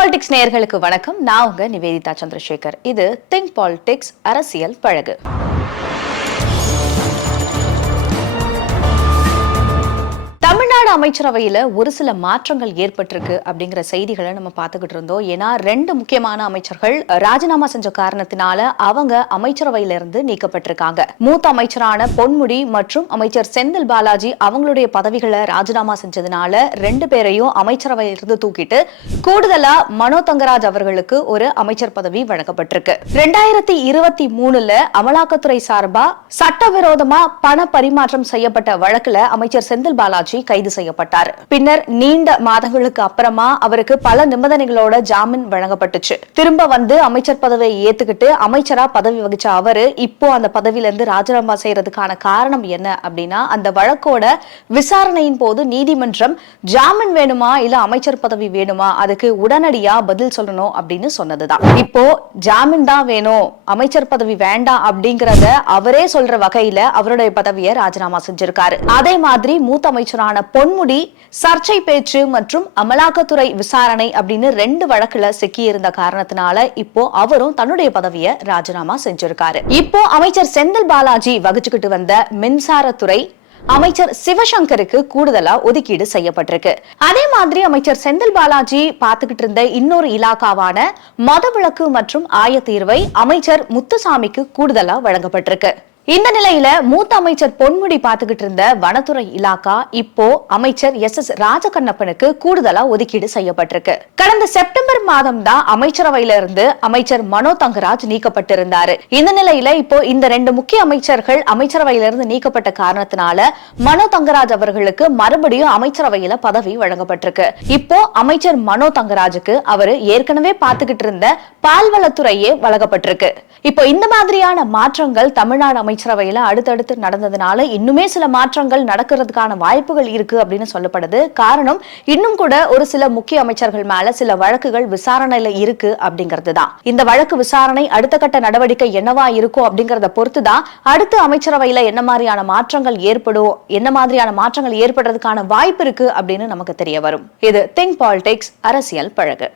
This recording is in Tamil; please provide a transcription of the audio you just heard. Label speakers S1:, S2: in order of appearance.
S1: பாலிடிக்ஸ் நேயர்களுக்கு வணக்கம். நான் உங்க நிவேதிதா சந்திரசேகர். இது திங்க் பாலிடிக்ஸ் அரசியல் பழகு. தமிழ்நாடு அமைச்சரவையில் ஒரு சில மாற்றங்கள் ஏற்பட்டிருக்கு அப்படிங்கிற செய்திகளை நம்ம பார்த்துக்கிட்டு இருந்தோம். ஏன்னா ரெண்டு முக்கியமான அமைச்சர்கள் ராஜினாமா செஞ்ச காரணத்தினால அவங்க அமைச்சரவையிலிருந்து நீக்கப்பட்டிருக்காங்க. மூத்த அமைச்சரான பொன்முடி மற்றும் அமைச்சர் செந்தில் பாலாஜி அவங்களுடைய பதவிகளை ராஜினாமா செஞ்சதுனால ரெண்டு பேரையும் அமைச்சரவையிலிருந்து தூக்கிட்டு கூடுதலா மனோ தங்கராஜ் அவர்களுக்கு ஒரு அமைச்சர் பதவி வழங்கப்பட்டிருக்கு. ரெண்டாயிரத்தி இருபத்தி மூணுல அமலாக்கத்துறை சார்பா சட்டவிரோதமா பண பரிமாற்றம் செய்யப்பட்ட வழக்குல அமைச்சர் செந்தில் பாலாஜி கைது கைது செய்யப்பட்டார். பின்னர் நீண்ட மாதங்களுக்கு அப்புறமா அவருக்கு பல நிபந்தனைகளோட ஜாமீன் வழங்கப்பட்டுச்சு. திரும்ப வந்து அமைச்சர் பதவியை ஏத்துக்கிட்டு அமைச்சரா பதவி வகிச்ச அவரு இப்போ அந்த பதவியில இருந்து ராஜினாமா செய்யறதுக்கான காரணம் என்ன அப்படின்னா அந்த வழக்கோட விசாரணையின் போது நீதிமன்றம் ஜாமீன் வேணுமா இல்ல அமைச்சர் பதவி வேணுமா அதுக்கு உடனடியா பதில் சொல்லணும் அப்படின்னு சொன்னதுதான். இப்போ ஜாமீன் தான் வேணும் அமைச்சர் பதவி வேண்டாம் அப்படிங்கறத அவரே சொல்ற வகையில அவருடைய பதவியை ராஜினாமா செஞ்சிருக்காரு. அதே மாதிரி மூத்த அமைச்சரான பொன்முடி சர்ச்சை பேச்சு மற்றும் அமலாக்கத்துறை விசாரணை அப்படின்னு ரெண்டு வழக்குல சிக்கியிருந்த காரணத்தினால இப்போ அவரும் தன்னுடைய பதவியை ராஜினாமா செஞ்சிருக்காரு. இப்போ அமைச்சர் செந்தில் பாலாஜி வகிச்சுக்கிட்டு வந்த மின்சாரத்துறை அமைச்சர் சிவசங்கருக்கு கூடுதலா ஒதுக்கீடு செய்யப்பட்டிருக்கு. அதே மாதிரி அமைச்சர் செந்தில் பாலாஜி பார்த்துக்கிட்டு இருந்த இன்னொரு இலாக்காவான மதவிளக்கு மற்றும் ஆயத்தீர்வை அமைச்சர் முத்துசாமிக்கு கூடுதலா வழங்கப்பட்டிருக்கு. இந்த நிலையில மூத்த அமைச்சர் பொன்முடி பார்த்துக்கிட்டு இருந்த வனத்துறை இலாக்கா இப்போ அமைச்சர் எஸ் எஸ் ராஜகண்ணப்பனுக்கு கூடுதலா ஒதுக்கீடு செய்யப்பட்டிருக்கு. கடந்த செப்டம்பர் மாதம் தான் அமைச்சரவையில இருந்து அமைச்சர் மனோ தங்கராஜ் நீக்கப்பட்டிருந்தாரு. இந்த நிலையில இப்போ இந்த ரெண்டு முக்கிய அமைச்சர்கள் அமைச்சரவையில இருந்து நீக்கப்பட்ட காரணத்தினால மனோ தங்கராஜ் அவர்களுக்கு மறுபடியும் அமைச்சரவையில பதவி வழங்கப்பட்டிருக்கு. இப்போ அமைச்சர் மனோ தங்கராஜுக்கு அவரு ஏற்கனவே பார்த்துக்கிட்டு இருந்த பால்வளத்துறையே வழங்கப்பட்டிருக்கு. இப்போ இந்த மாதிரியான மாற்றங்கள் தமிழ்நாடு அமைச்சரவையில அடுத்தடுத்து நடந்ததுனால இன்னுமே சில மாற்றங்கள் நடக்கிறதுக்கான வாய்ப்புகள் இருக்கு அப்படின்னு சொல்லப்படுது. காரணம் இன்னும் கூட ஒரு சில முக்கிய அமைச்சர்கள் மேல சில வழக்குகள் விசாரணையில இருக்கு அப்படிங்கிறது தான். இந்த வழக்கு விசாரணை அடுத்த கட்ட நடவடிக்கை என்னவா இருக்கும் அப்படிங்கறத பொறுத்து தான் அடுத்த அமைச்சரவையில என்ன மாதிரியான மாற்றங்கள் ஏற்படும் என்ன மாதிரியான மாற்றங்கள் ஏற்படுறதுக்கான வாய்ப்பு இருக்கு அப்படின்னு நமக்கு தெரிய வரும். இது திங்க் பாலிடிக்ஸ் அரசியல் பழகு.